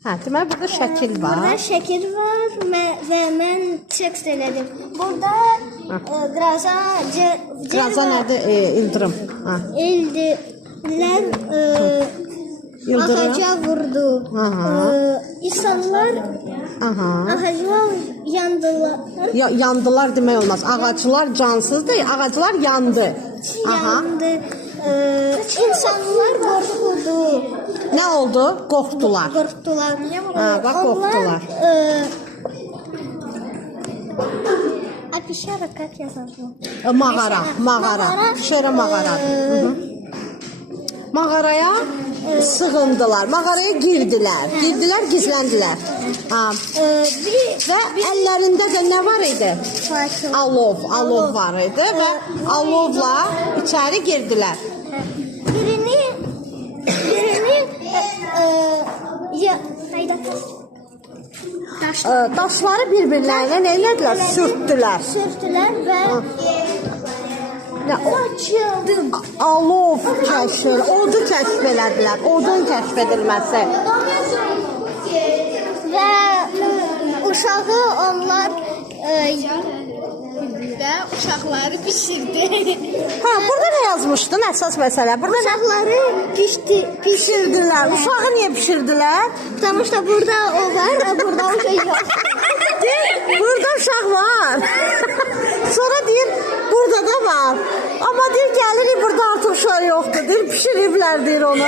Hə, deməli burada şəkil var. Burada şəkil var və mən tekst elədim. Burada Qraza nədir? İldırım. Ha. Eldilər Yıldırım. ağaca vurdu. İnsanlar ağaca yandılar. Yandılar demək olmaz. Ağaclar cansızdır, ağaclar yandı. Yandı. İnsanlar qorxdu. Nə oldu? Qorxdular. Qorxdular. Ha, bax qorxdular. Apişara как я зову? Mağara. Şərə mağaradır. Mağaraya sığındılar. Mağaraya girdilər, gizləndilər. Və əllərində də nə var idi? Alov var idi və alovla içəri girdilər. Birini Daşları bir-birlərinə nə elədilər? Sürtdülər. Sürtdülər və Alov kəşf, odu kəşf elədilər. Odun kəşf edilməsi. Və uşağı onlar və uşaqları pişirdi. Hə, burada nə yazmışdın əsas məsələ? Burada Uşaqları pişirdilər. Uşağı niyə pişirdilər? Потому что burada o var, burada o şey yok. Burada uşaq var. Sonra deyir, burada da var. Amma deyir, gəlirik, burada artıq uşaq yoxdur. Deyir, pişiriblər, deyir onu.